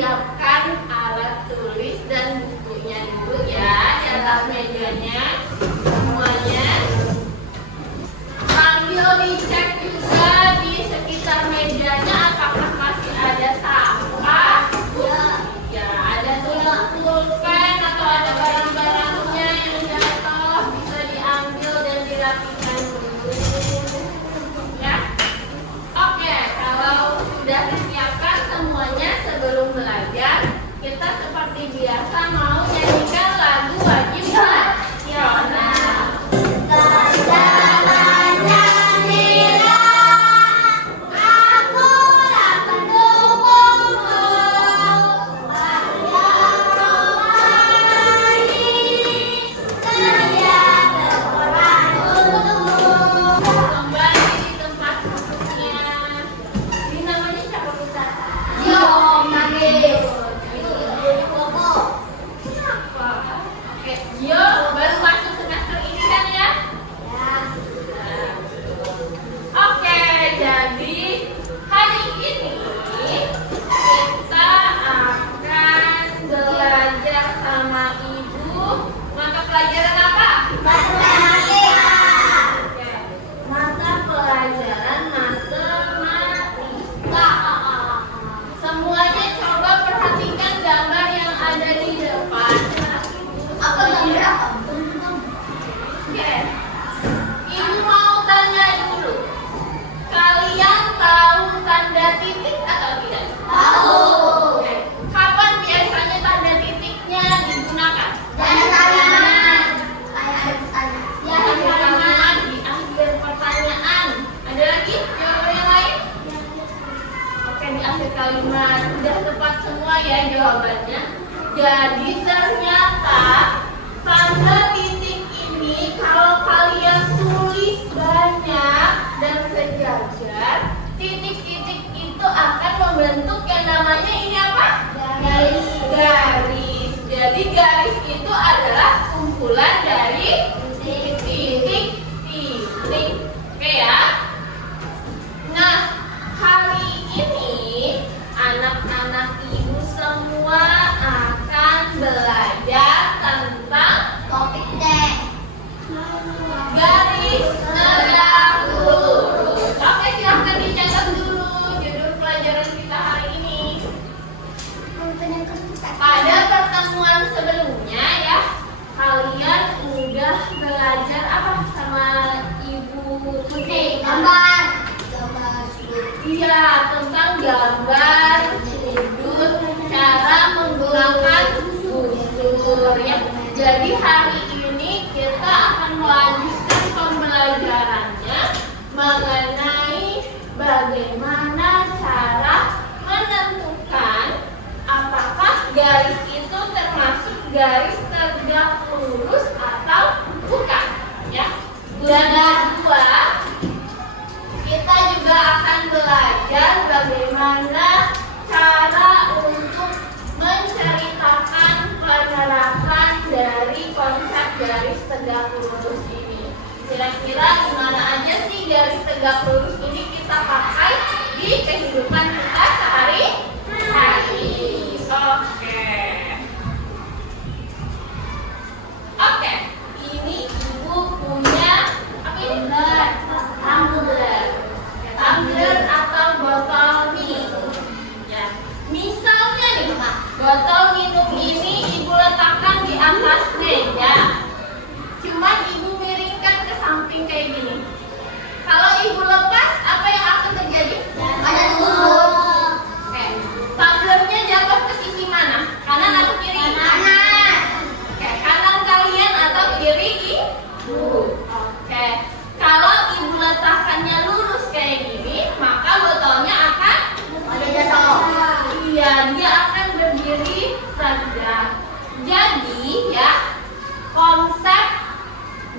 siapkan alat tulis dan bukunya dulu ya di atas mejanya semuanya. Sambil dicek juga di sekitar mejanya apakah masih ada sampah. Ya, ada pulpen atau ada barang-barangnya yang jatuh bisa diambil dan dirapikan dulu. Ya. Oke, kalau sudah disiapkan semuanya sebelum belajar, kita seperti biasa mau nyanyikan lagu wajib nasional. Kalimat sudah tepat semua ya jawabannya. Jadi ternyata tanda titik ini kalau kalian tulis banyak dan sejajar, titik-titik itu akan membentuk yang namanya ini apa? Garis. Garis. Jadi garis itu adalah kumpulan dari titik-titik. Oke ya. Nah, hari ini anak-anak ibu semua akan belajar tentang topik garis tegak lurus. Oke, silahkan dicatat dulu judul pelajaran kita hari ini. Pada pertemuan sebelumnya ya, kalian udah belajar apa sama Ibu Putih? Gambar. Iya, tentang gambar, sudut, cara menggunakan busur ya. Jadi hari ini kita akan melanjutkan pembelajarannya mengenai bagaimana cara menentukan apakah garis itu termasuk garis tegak lurus atau bukan ya. Dan kedua, kita juga akan belajar bagaimana cara untuk menceritakan penerapan dari konsep garis tegak lurus ini. Kira-kira gimana aja sih garis tegak lurus ini kita pakai di kehidupan kita sehari-hari? Oke, ini Ibu punya apa ini? Tumbler atau botol minum. Ya. Misalnya nih, botol minum ini Ibu letakkan di atas meja. Cuma Ibu miringkan ke samping kayak gini. Kalau Ibu lepas, apa yang akan terjadi? Ada tumbler. Oke. Tumblernya jatuh ke sisi mana? Kanan atau kiri? Kanan. Oke, kanan kalian atau kiri Ibu? Oke. Kalau Ibu letakkannya lurus kayak gini, maka botolnya akan jatuh. Iya, dia akan berdiri tegak. Jadi ya, konsep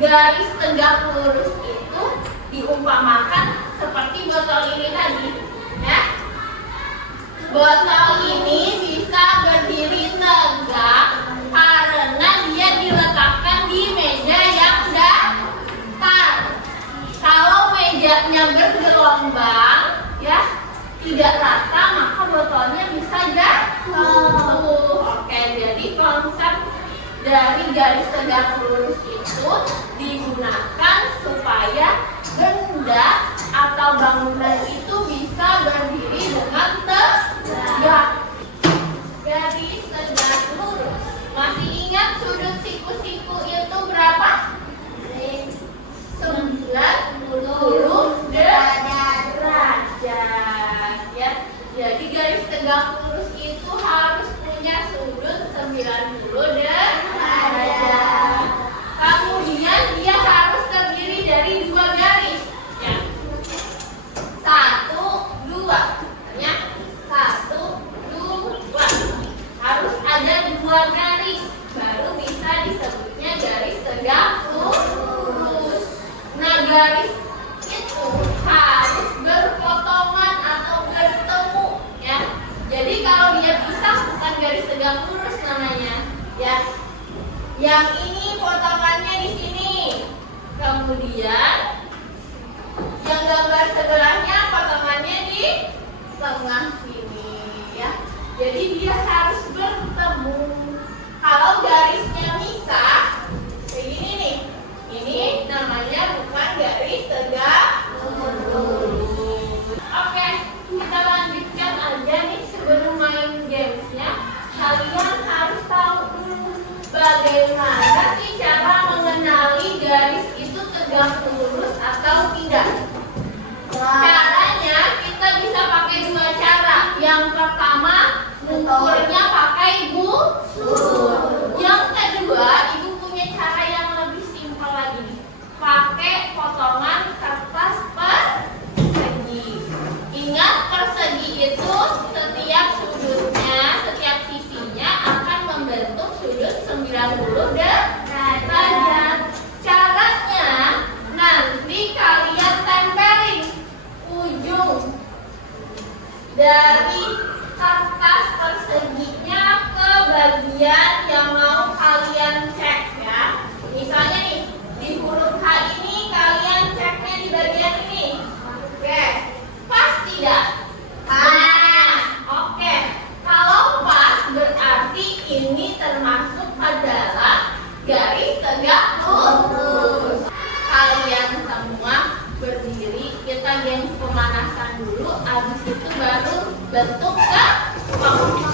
garis tegak lurus itu diumpamakan seperti botol ini tadi, ya. Botol ini bisa berdiri tegak karena dia diletakkan di meja yang datar. Kalau mejanya bergelombang, ya, tidak rata, maka botolnya bisa jatuh. dari garis tegak lurus itu digunakan supaya benda atau bangunan itu bisa berdiri dengan tegak. Garis tegak lurus. Masih ingat sudut siku-siku itu berapa? 90 derajat. Ya. Jadi garis tegak lurus itu harus punya sudut 90 derajat. Kemudian dia harus terdiri dari dua garis. Ya. 1, 2. Ya. 1, 2. Harus ada dua garis, baru bisa disebutnya garis tegak lurus. Nah, garis itu harus berpotongan atau bertemu, ya. Jadi kalau dia pisah bukan garis tegak lurus namanya, ya. Yang ini potongannya di sini. Kemudian yang gambar sebelahnya potongannya di tengah sini, ya. Jadi dia harus bertemu. Kalau garisnya misah, kayak gini nih. Ini namanya bukan garis tegak lurus. Oke, kita lanjutkan aja nih sebelum main gamesnya. Kalian harus tahu dulu bagaimana sih cara mengenali garis itu tegak lurus atau tidak. Caranya kita bisa pakai dua cara. Yang pertama, ukurnya pakai busur. Yang kedua, ibu punya cara yang lebih simpel lagi nih. Pakai potongan kertas persegi. Ingat, persegi itu setiap sudutnya, setiap sisinya akan membentuk sudut 90 derajat. Caranya nanti kalian tempelin ujung dari kertas perseginya ke bagian yang mau kalian cek, ya. Misalnya nih, di huruf H ini kalian ceknya di bagian ini. Oke, pas tidak? Nah, oke. Kalau pas berarti ini termasuk adalah garis tegak lurus. Kalian semua berdiri, kita games pemanasan dulu, habis itu baru bentuk ke bawah.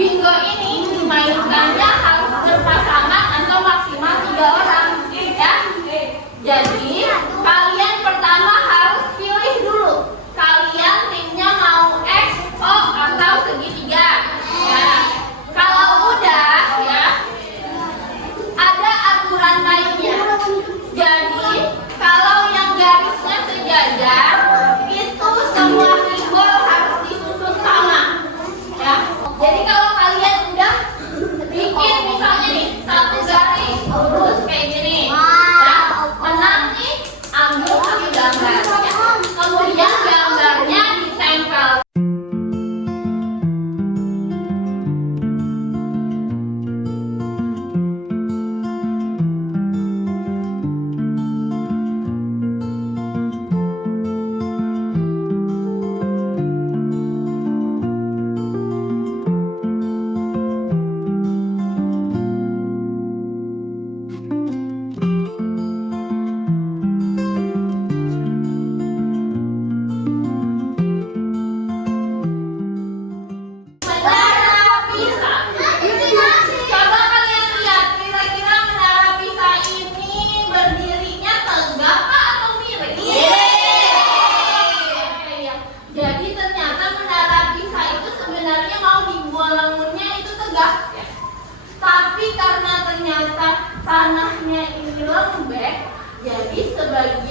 Bingo ini dimainkannya harus berpasangan atau maksimal 3 orang, ya. Jadi kalian pertama harus pilih dulu, kalian timnya mau X, O atau segitiga, ya. Kalau udah, ya, ada aturan lainnya. Jadi kalau yang garisnya sejajar itu semua simbol harus disusun sama, ya. Jadi kalau kalian udah bikin misalnya nih satu garis lurus kayak gini, ya, menang nih, ambil satu gambar, ya. Kemudian gambarnya ditempel.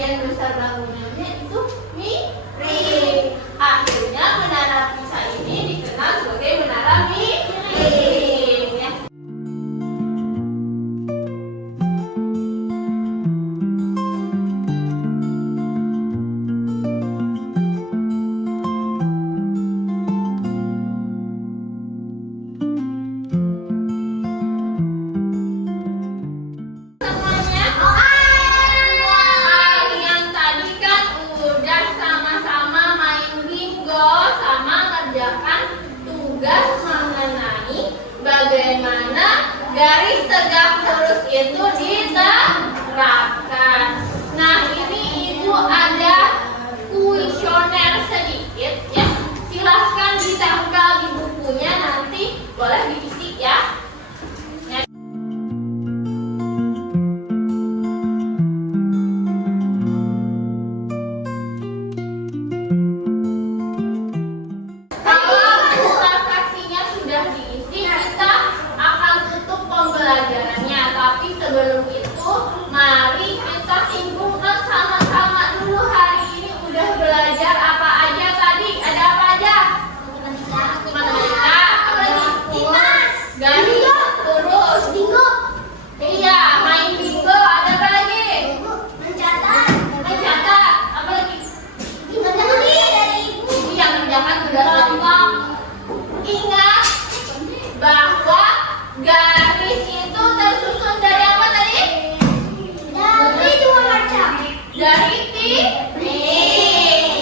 sebagian besar bangunannya itu miring. Akhirnya Menara Pisa ini dikenal sebagai Menara Miring. Ya. Bagaimana garis tegak lurus itu diterapkan. Nah, ini Ibu ada kuesioner sedikit ya. Silahkan ditempel di bukunya, nanti boleh diisi ya. Sebelum itu, mari kita simpulkan sama-sama dulu hari ini udah belajar apa aja tadi. Ada apa aja? Matematika, apa lagi? Garis lurus. Bingo. Iya, main bingo. Ada apa lagi? Mencatat. Apa lagi? Dari Ibu. Iya, mencatat sudah gampang. Ingat bahwa garis itu tersusun dari apa tadi? Dari dua macam. Dari titik.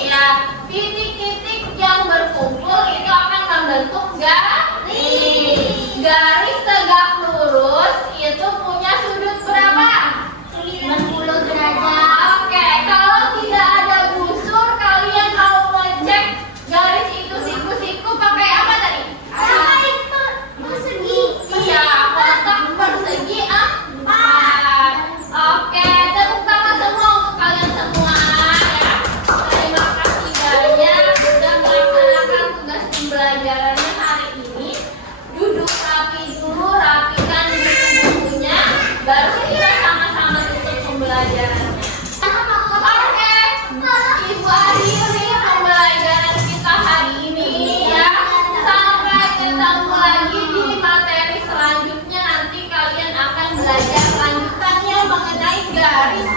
Ya, titik-titik yang berkumpul itu akan membentuk garis. Garis tegak lurus itu punya sudut berapa? 90 derajat. Oke, kalau tidak ada busur, kalian mau ngecek garis itu siku-siku pakai apa tadi? Persegi. Iya, kotak persegi 4. Oke, tepuk tangan semua untuk kalian semua ya. Terima kasih banyak sudah melaksanakan tugas pembelajarannya hari ini. Duduk rapi dulu, rapikan buku-bukunya, baru kita sama-sama tutup pembelajarannya. Oke, Ibu akhiri pembelajaran kita hari ini ya. Sampai ketemu lagi di materi selanjutnya. Nanti kalian akan belajar lanjutannya mengenai garis